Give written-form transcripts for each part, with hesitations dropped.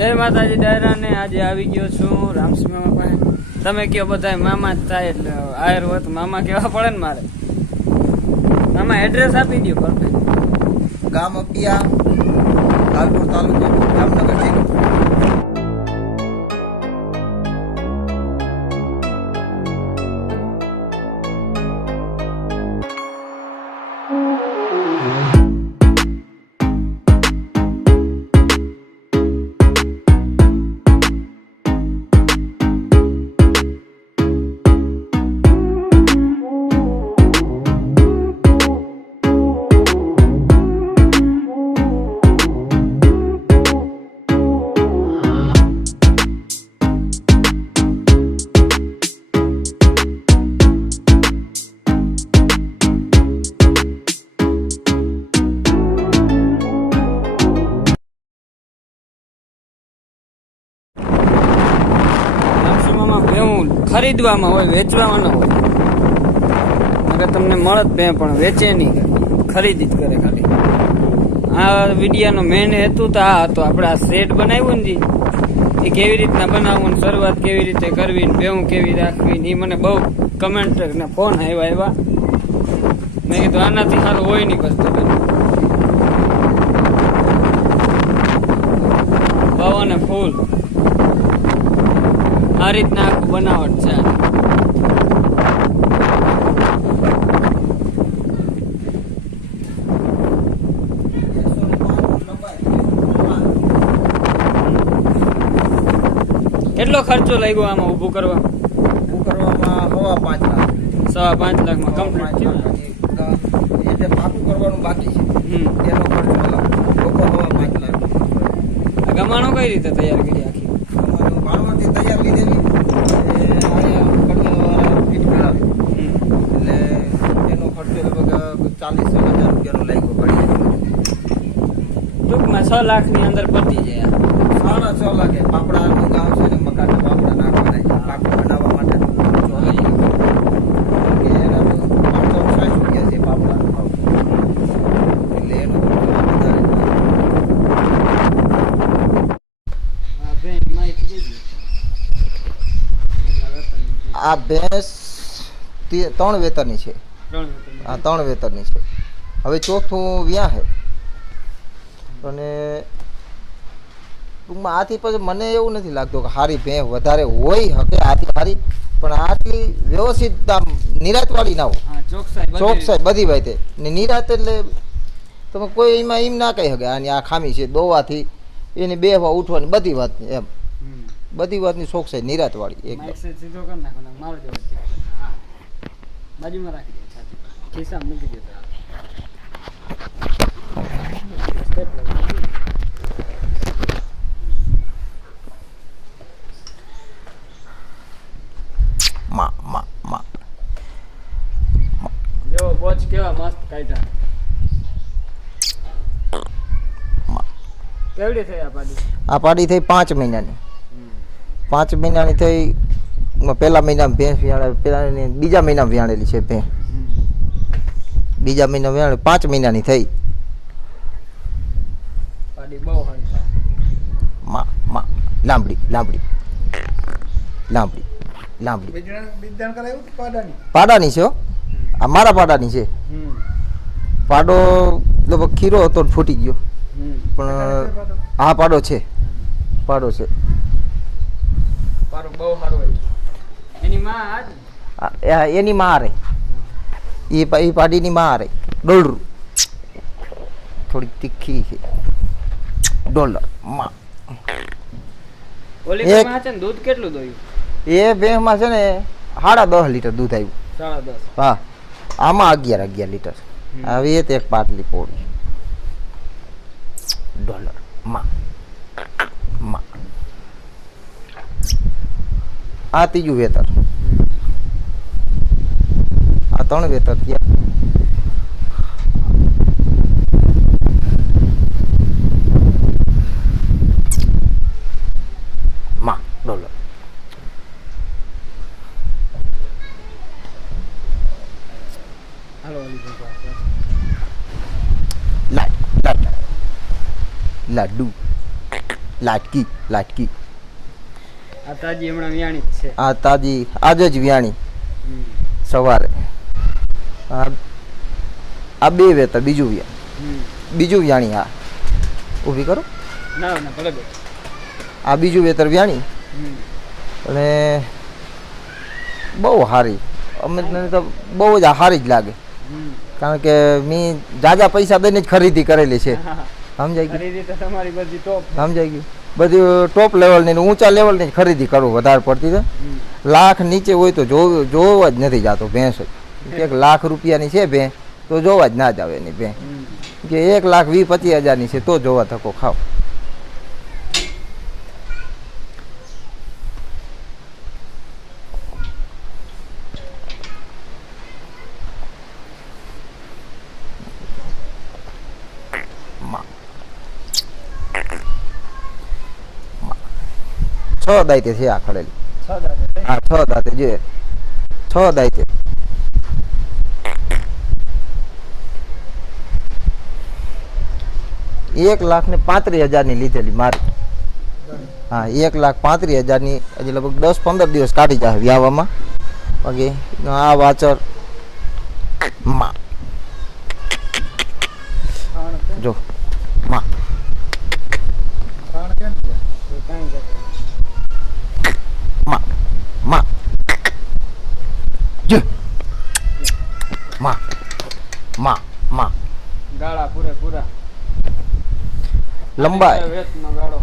જય માતાજી ડાયરા ને આજે આવી ગયો છું રામસિંહ મામા પાસે. તમે કયો બધા મામા જ થાય એટલે આયર હોય તો મામા કેવા પડે ને મારે. મામા એડ્રેસ આપી દો પરફેક્ટ. ગામ અપિયા, લાલપુર તાલુકો, જામનગર જિલ્લો. ખરીદવામાં હોય, વેચવામાં ન હોય. મગર તમને મળત બે પણ વેચે નહીં, ખરીદી જ કરે ખાલી. આ વિડીયાનો મેન હેતુ તો આ હતો. આપણે આ સેટ બનાવ્યું ને એ કેવી રીતના બનાવવું, શરૂઆત કેવી રીતે કરવી, બેવું કેવી રાખવી, એ મને બહુ કમેન્ટ ને ફોન આવ્યા. મેં કીધું આનાથી સારું હોય નહીં બસ. ભાવ અને ફૂલ આ રીતના આખું બનાવટ છે. કેટલો ખર્ચો લાગ્યો આમાં ઊભું કરવામાં? કરવામાં 5.5 લાખમાં કમ્પ્લીટ થયું. એટલે પાકું કરવાનું બાકી છે એનો ખર્ચો અલગ. લોકો 5.5 લાખ. ગમાણો કઈ રીતે તૈયાર કરી આખી? માળવાથી તૈયાર લીધેલી ફીટ કરાવી એટલે એનો ખર્ચો લગભગ 40,000 રૂપિયાનો લાગ્યો પડી. ટૂંકમાં 6 લાખની અંદર પતી જાય. 6.5 લાખે પાપડાનું ગામ છે ને, મકાનના પાપડા નાખવાના છે પાકું બનાવવા માટે. એના 560 રૂપિયા છે પાપડાનો ભાવ. એટલે એનો આ ભેંસ 3 વેતરની છે. આ 3 વેતરની છે. હવે ચોથું વ્યાહ છે. અને ટૂંકમાં આથી પછી મને એવું નથી લાગતું કે સારી ભેંસ વધારે હોય શકે આથી સારી, પણ આથી વ્યવસ્થિત આમ નિરાતવાળી ના હોય. ચોકસાઈ બધી વાતે ને નિરાત એટલે તમે કોઈ એમાં એમ ના કહી શકે આની આ ખામી છે દોવાથી એને બેહવા ઉઠવાની બધી વાત એમ બધી વાતની ચોકસાઈ નિરાતવાળી એકદમ. સીધો કરી નાખો, મારો જવાબ બાજુમાં રાખી દે, ખિસ્સામાં મૂકી દે. જો બોચ કેવા મસ્ત કાઢ્યા. કેવડી થઈ આ પાડી? આ પાડી થઈ 5 મહિનાની. 5 મહિનાની થઈ. પહેલા મહિનામાં ભેંસ વિયાણે, બીજા મહિનામાં વિયાણેલી છે ભેંસ. બીજા મહિના વિયાણે 5 મહિનાની થઈ. પાડી બહુ સારી. લાંબડી લાંબડી લાંબડી લાંબડી પાડાની છે. આ મારા પાડાની છે. પાડો લગભગ ખીરો હતો ફૂટી ગયો, પણ હા પાડો છે. પાડો છે. પાડો બહુ સારો હોય. એની માં એની માં રે એ પાડીની માં રે ડોલરું થોડી તીખી છે. ડોલર માં ઓલી માં છે ને દૂધ કેટલું દોયું? એ ભેંસમાં છે ને 10.5 લીટર દૂધ આવ્યું. 10.5? હા. આમાં 11 લીટર. આવી એ એક પાટલી પોળી. ડોલર માં માં આ ત્રીજું વેતર. આ 3 વેતર થયા. માં ડોલર લાડુ લાટકી લાટકી આ તાજી હમણાં વ્યાણી જ છે. આ તાજી આજે જ વ્યાણી હમ. સવારે. આ બે વેતર બીજું હમ. બીજું વ્યાણી. આ ઊભી કરો. ના ના ભલે બે. આ બીજું વેતર વ્યાણી હમ. અને બહુ સારી. અમે તો બહુ જ સારી જ લાગે હમ. કારણ કે મેં જાજા પૈસા દઈને જ ખરીદી કરેલી છે. સમજાઈ ગયું? ખરીદી તો તમારી બધી ટોપ. સમજાઈ ગયું? બધી ટોપ લેવલની ને ઊંચા લેવલની જ ખરીદી કરું વધારે પડતી છે. લાખ નીચે હોય તો જોવા જ નથી જાતો ભેંસ જ. એક લાખ રૂપિયાની છે ભેંસ તો જોવા જ ના જ આવે એની ભેંસ. કે 1,20,25,000ની છે તો જોવા થકો ખાવ. છ દાયતે છે આ ખડેલી. હા 6 દાંતે જે 6 દાયતે. ₹1,35,000ની લીધેલી મારી. હા 1,35,000ની હજી લગભગ 10-15 દિવસ કાઢી જાય વ્યાવામાં. બાકી આ વાચર માં જો માં માં માં જો માં માં માં ગાળા પૂરેપૂરા લંબાઈ વેતનો ગાળો.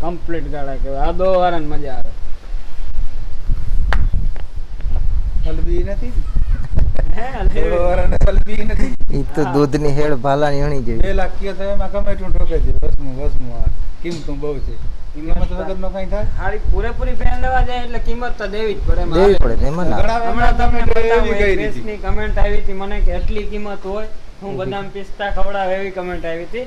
કમ્પ્લીટ ગાળા કેવાય. આ દો વાળાને મજા આવે. હલબી નથી હે વારાને હલબી નથી. ઈ તો દૂધની હેડ ભાલાની હણી જેવી. 2 લાખ કયો થાય એમાં કમેટું ઠોકે છે. વસમું આ કિંમતું બહુ છે. કિંમત વગરનો કઈ થાય? હારી પૂરેપૂરી પેન લેવા જાય એટલે કિંમત તો દેવી જ પડે. દેવી પડે ને એમાં ના. હમણાં તમને બતાવું એવી એક કઈ રીતે? દેશની કમેન્ટ આવી હતી મને કે એટલી કિંમત હોય હું બદામ પિસ્તા ખવડાવ એવી કમેન્ટ આવી હતી.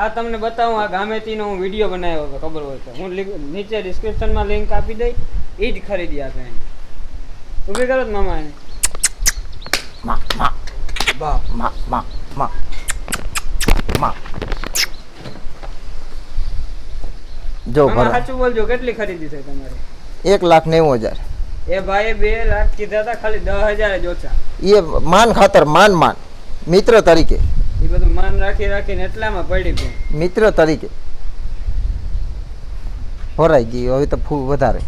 આ તમને બતાવું. આ ગામેતીનો હું વિડીયો બનાવ્યો હતો ખબર હોય તો. હું નીચે ડિસ્ક્રિપ્શનમાં લિંક આપી દઈ. એ જ ખરીદી આપે એને. ઊભી કરો જ મામા એને. માં માં બાપ માં માં માં માં જો મામા ભરા સાચું બોલજો કેટલી ખરીદી થઈ તમારી? 1,90,000. એ ભાઈએ 2 લાખ કીધા હતા ખાલી 10,000 જ ઓછા. એ માન ખાતર માન મિત્ર તરીકે. એ બધું માન રાખી રાખીને એટલામાં પડી ગયું. મિત્ર તરીકે ભરાઈ ગઈ. હવે તો ફૂલ વધારે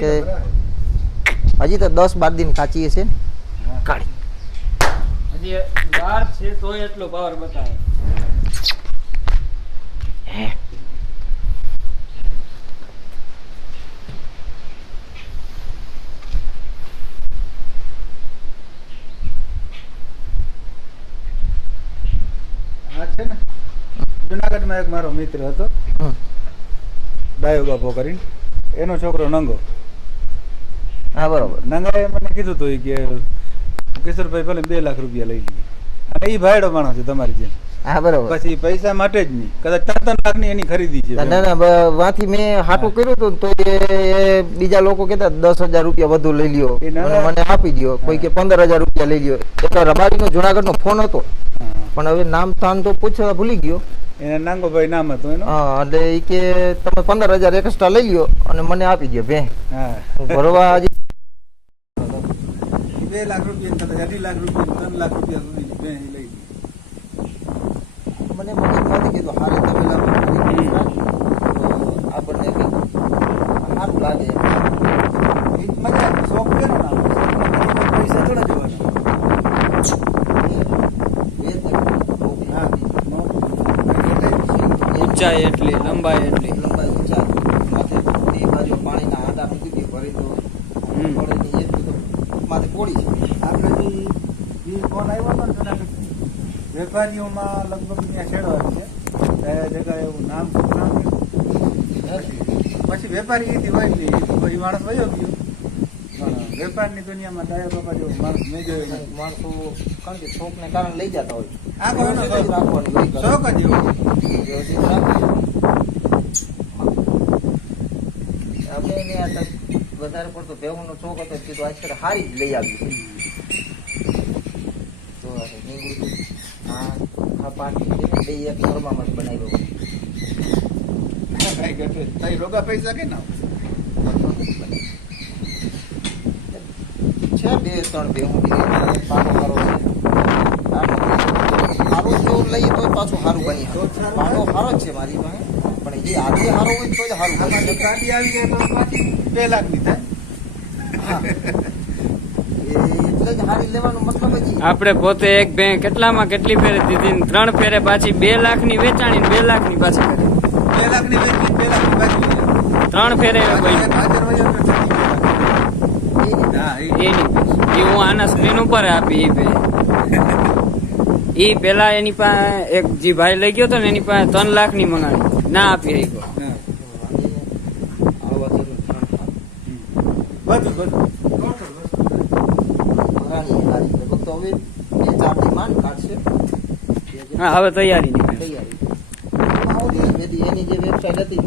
કે હજી તો 10-12 દિન કાચી છે ને કાઢી. હજી 12 છે તોય એટલો પાવર બતાવે. આ છે ને જુનાગઢમાં એક મારો મિત્ર હતો ડાયો બાપો કરીને. એનો છોકરો નંગો. હા બરોબર. નંગાએ મને કીધું હતું કે કિશોરભાઈ ભલે 2 લાખ રૂપિયા લઈ લઈએ. અને એ ભાઈડો માણસ છે તમારી જેમ. હા બરોબર. પછી પૈસા માટે જ નહીં, કદાચ 3 લાખની એની ખરીદી છે. ના ના વાથી મેં હાટું કર્યું હતું તો એ બીજા લોકો કહેતા 10,000 રૂપિયા વધુ લઈ લ્યો એ ના અને મને આપી દો. કોઈ કે 15,000 રૂપિયા લઈ લ્યો. એક રબારીનો જુનાગઢનો ફોન હતો પણ હવે નામ થાન તો પૂછવા ભૂલી ગયો. એને નાંગોભાઈ નામ હતું એનું. હા એટલે એ કે તમે 15,000 એક્સ્ટ્રા લઈ લ્યો અને મને આપી દો ભે. હા ભરવા હજી 2 લાખ રૂપિયા, 2.5 લાખ રૂપિયા, 3 લાખ રૂપિયા સુધી લઈ લીધી. મને મગજમાંથી કીધું હારે તમે લાવો આપણને સારું લાગે. એ જ મજા આવે. શોખ કેનો ના આવે? પૈસા થોડા જોવાના. હા ઊંચાઈ એટલી, લંબાઈ એટલી. લંબાઈ ઊંચા માથે બે બાજુ પાણીના આડા મૂકી દે ભરી તો પડે એ બધું માથે પોડી છે. આપણે જે ફોન આવ્યો હતો ને જુનાગઢથી, વેપારીઓમાં લગભગ ત્યાં છેડો આવી છે. કયા જગ્યાએ એવું નામ પછી વેપારી એથી હોય નહીં, પછી માણસ વયો ગયો. પણ વેપારની દુનિયામાં ડાયો બાપા જેવો માણસ મેં જોયો નથી. માણસો કારણ કે શોખને કારણે લઈ જતા હોય. આ કોઈનો શોખ રાખવાની હોય. શોખ જ એવો. વ્યવસ્થિત રાખીએ. આપણે એને આ તક વધારે પડતો ભેહુંનો શોખ હતો કીધું આજકાલ હારી જ લઈ આવી છે. તો નીંગુડી આ પાટી છે બે એક ઘરમાં જ બનાવ્યો કાંઈ ઘટે તારી રોગા પૈસા કે ના છે. 2-3 ભેહું પાડો સારો છે. સારું જેવું લઈએ તો પાછું સારું બની શકે. પાડો સારો જ છે મારી પાસે, પણ એ આદમી સારો હોય તો જ સારું બને. આમાં જો ગાડી આવી જાય તો પાછી 2 લાખની થાય. એટલે જ હારી લેવાનો મતલબ જ ઈ. આપણે પોતે એક બેંક કેટલામાં કેટલી ફેરે દીધી ને 3 ફેરે પાછી 2 લાખની વેચાણી ને 2 લાખની પાછી કરી. 2 લાખની વેચી 2 લાખની બાકી 3 ફેરે કોઈ હાજર વજન હા એની એ હું આના સ્ક્રીન ઉપર આપી એ પેલા એની પાસે એક જે ભાઈ લઈ ગયો હતો ને એની પાસે 3 લાખની મંગાવી ના આપી એ આવા જરૂર બધું ઘણી હારી છે. તો હવે 2-4 માંડ કાઢશે હા હવે તૈયારી નહીં તૈયારી. બધી એની જે વેબસાઇટ હતી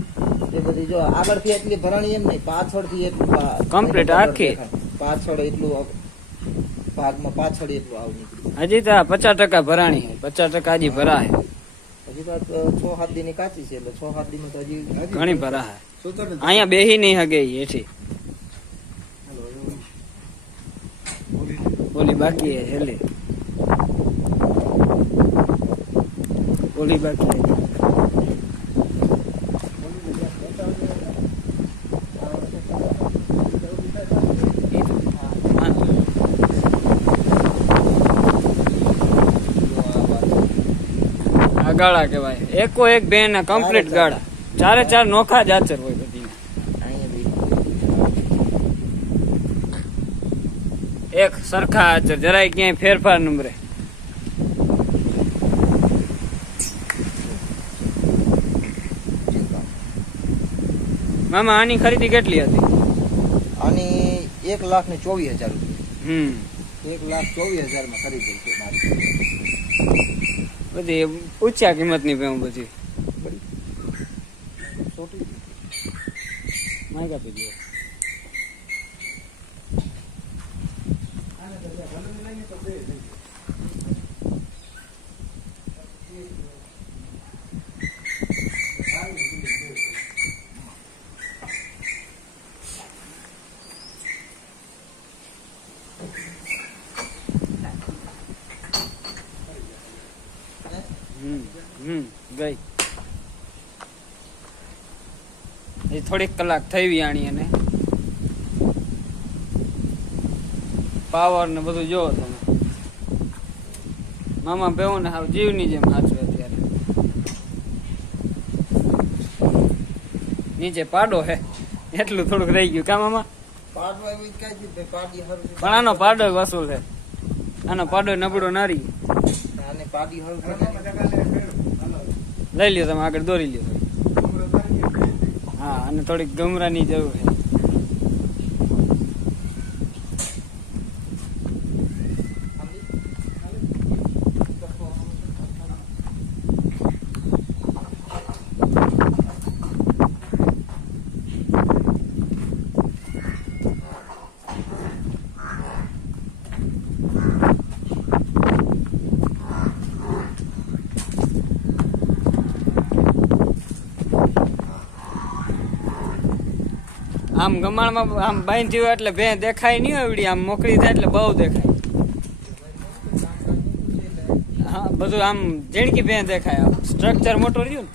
એ બધી જો આગળથી એટલી ભરાણી એમ નહીં, પાછળથી એટલું Complete આખી. પાછળ એટલું ભાગમાં પાછળ એટલું આવું નીકળ્યું. હજી તો 50% ભરાણી છે 50% હજી ભરા છે હજી તો 6-7 દી ની કાચી છે એટલે 6-7 દી તો હજી ઘણી ભરા છે અહીંયા બેહી નહીં હગે એથી ઓલી બાકી છે હેલી ઓલી બાકી છે. આ ગાળા કેવાય એકો એક બેન કમ્પ્લીટ ગાળા 4 નોખા જ આચર હોય બધી એક સરખા આચર જરાય ક્યાંય ફેરફાર નંબરે. મામા આની ખરીદી કેટલી હતી? આની 1,24,000 રૂપિયા. 1,24,000 માં ખરીદી છે મારી. બધી ઊંચા કિંમતની ભેં બધી માયકા પી ગયો. ગઈ એ થોડીક કલાક થઈ વિયાણી અને પાવર ને બધું જોવો તમે. મામા બેવું ને હાવ જીવની જેમ હાચવે અત્યારે. નીચે પાડો હે એટલું થોડુંક રહી ગયું કા મામા? પાડવા એવી કાંઈ જ પાડી હારું છે. પણ આનો પાડો વસૂલ છે. આનો પાડો નબળો નારી આને પાડી હારું છે. લઈ લ્યો તમે આગળ દોરી લ્યો. હા અને થોડીક ગમરાની જરૂર છે. આમ ગમાણમાં આમ બાંધી હોય એટલે ભેં દેખાય નહીં એવડી આમ મોકળી થાય એટલે બહુ દેખાય. હા બધું આમ ઝીણકી ભેં દેખાય. સ્ટ્રક્ચર મોટું રહ્યું ને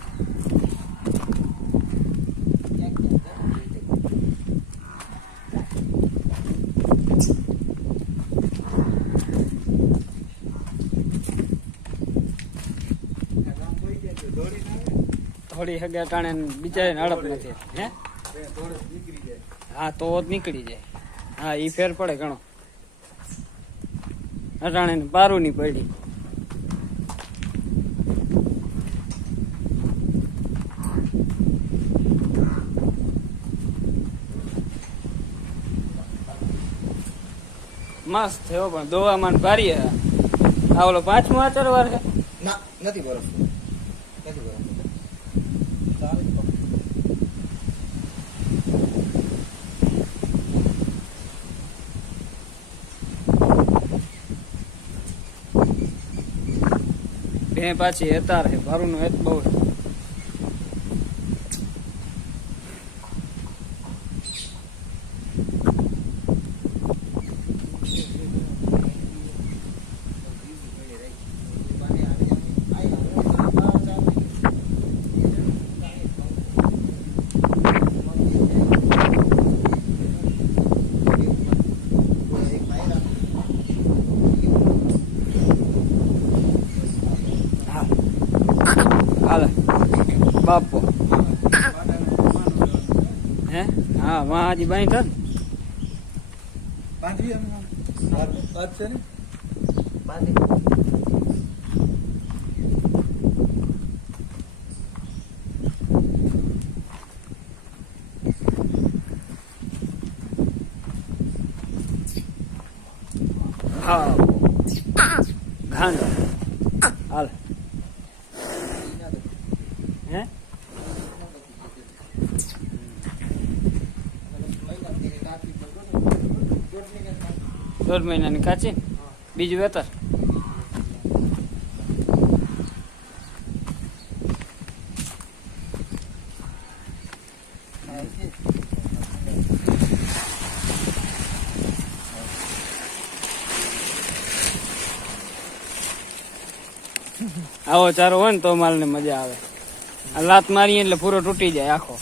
થોડી હગે ટાણે બિચારી હડપ નથી હે. હા તો નીકળી જાય. હા ઈ ફેર પડે ઘણો. અટાણે પારું ની પડી. મસ્ત થયો પણ દોવામાં ભારી. આ ઓલો 5મો આચર વાર છે ના નથી બરફ નથી બરફ. ભે પાછી હેતાર હે ભારું નો હેત બહુ હે. હાલે બાપો હે હા મહાજી બાઈ થા ને બાંધવી એમ વાત છે ને બાંધી હા ઘાન હાલ હે 1.5 મહિનાની કાચી બીજું વેતર આવો ચારો હોય ને તો માલ ને મજા આવે. આ લાત મારીએ એટલે પૂરો તૂટી જાય આખો.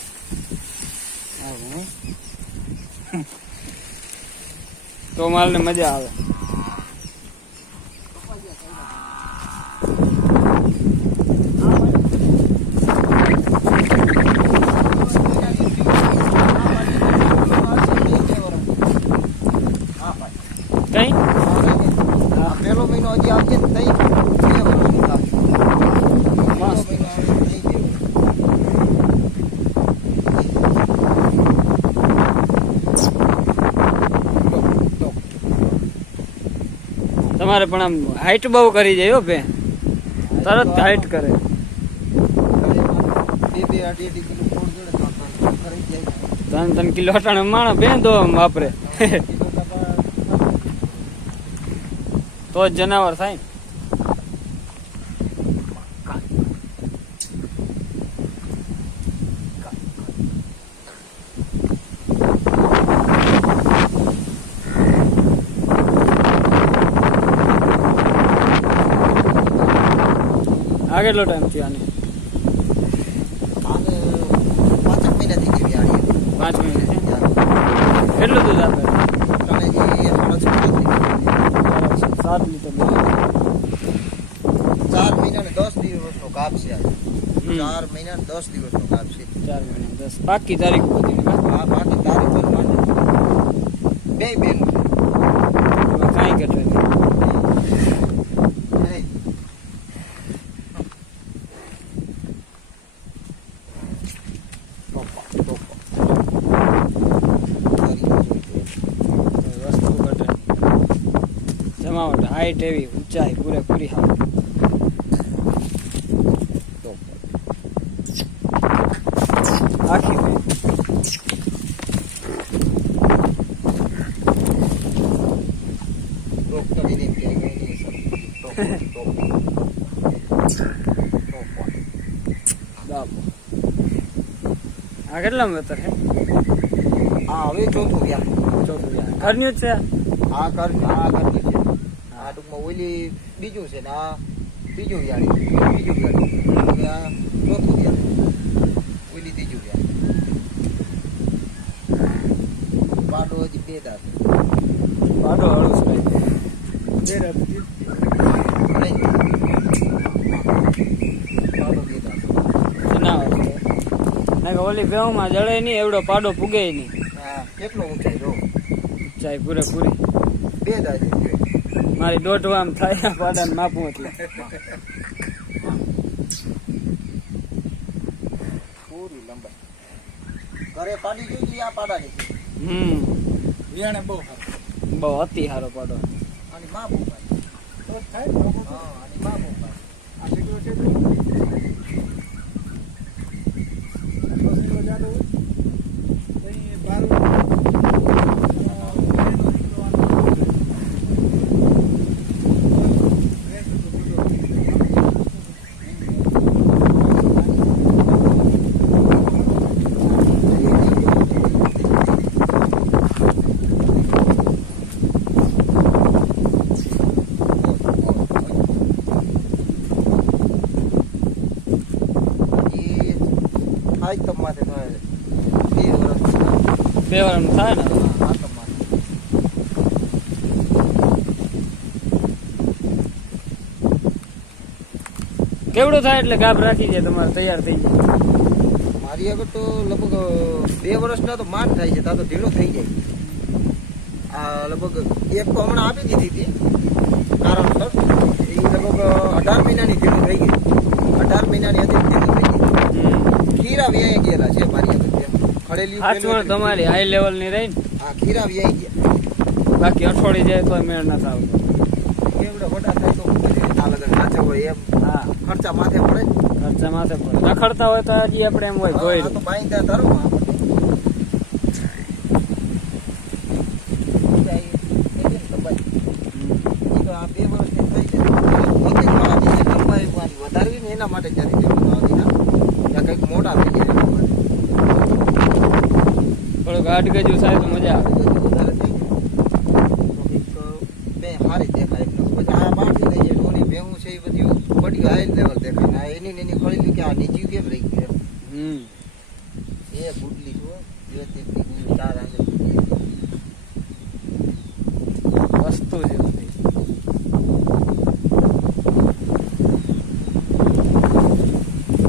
તો માલ ને મજા આવે. કઈ પહેલો મહિનો હજી આવશે ને તઈ 2 વર્ષની થાય. મસ્ત. તમારે પણ આમ હાઈટ બહુ કરી જાય હો બે તરત હાઈટ કરે. 2-2 કિલો ફોડ જોડે તો કરી જાય. 3 કિલો અટાણે માણસ બે દો વાપરે તો જ જનાવર થાય ને. આ કેટલો ટાઈમ થયો આને? આને 5 મહિનાથી જેવી આડી 5 મહિના કેટલું દૂધ આપે? અને જે 7 લીટર 4 મહિના ને 10 દિવસનો કાપ છે આ. 4 મહિના ને 10 દિવસનો કાપ છે. 4 મહિના 10 પાકી તારીખ બધી આ બાકી તારીખ પર માંડે બે બેન કાંઈ ઘટે નહીં. વસ્તુ ઘટે જમાવટ હાઈટ એવી ઊંચાઈ પૂરેપૂરી હા. આખી હોય. બાપુ આ કેટલા વેતર હે? હા હવે ચોથું ગયા. ચોથું યાર ઘરનું જ છે. આ ઘરનું છે. આ ટૂંકમાં ઓલી બીજું છે ને આ ત્રીજું વ્યાળી બીજું વ્યાળી હવે આ ચોથું વ્યાળી ઓલી ત્રીજું વ્યાળી પાડો હજી 2 દાંત પાડો હળું છે નહીં. પાડો 2 દાંત જનાવર છે. ના કે ઓલી ભેવમાં જળે નહીં એવડો પાડો પૂગે નહીં. હા કેટલો ઊંચાઈ રો ઊંચાઈ પૂરેપૂરી 2 દાંત મારી દોઢવા આમ થાય આ પાડાને માપું એટલે પૂરી લંબાઈ ઘરે પાડી જોઈ આ પાડાની છે. વિયાણે બહુ સારું બહુ અતિ સારો પાડો. આની માં બહુ પાડી. તો જ થાય ને લોકો. હા આની માં બહુ પાડી. આ સીધો છે તો સીધો જાડો હોય તો અહીં 12 પહેવાનું થાય ને કેવડું થાય એટલે ગાભ રાખી જાય તમારે તૈયાર થઈ જાય મારી આગળ તો લગભગ 2 વર્ષના તો માંડ થાય છે, ત્યાં તો ઢીલો થઈ જાય. આ લગભગ એક તો હમણાં આપી દીધી હતી કારણસર, એ લગભગ 18 મહિનાની ઢીલું થઈ ગઈ. 18 મહિનાની હતી ઢીલું થઈ ગઈ. ખીરા વ્યાય ગયેલા છે મારી આગળ, ખડેલી હાચવણ તમારી હાઈ લેવલ ની રહી ને. હા, ખીરા વ્યાય ગયા. બાકી અઠવાડી જાય તો મેળ ના થાવ. એવડે વડા થાય તો આ લગન નાચે હોય એમ. હા, ખર્ચા માથે પડે. ખર્ચા માથે પડે. રખડતા હોય તો હજી આપણે એમ હોય ગોઈ આ તો બાંધ્યા તારો આ 2 વર્ષની થઈ છે. વધારવી ને એના માટે જરી ત્યાં કંઈક મોટા થઈ જાય એના માટે. થોડુંક આઠ ગજુ થાય તો મજા આવે. વધારે થઈ જાય બે સારી દેખાય એટલે પછી આ બાકી થઈ જાય. ડોરી ભેગું છે એ બધી બધી હાઈ લેવલ દેખાય ને એની ને એની ખરીદી કે આ નીચી કેમ રહી ગઈ એ ગુડલી જો વ્યવસ્થિત ચાર આંગે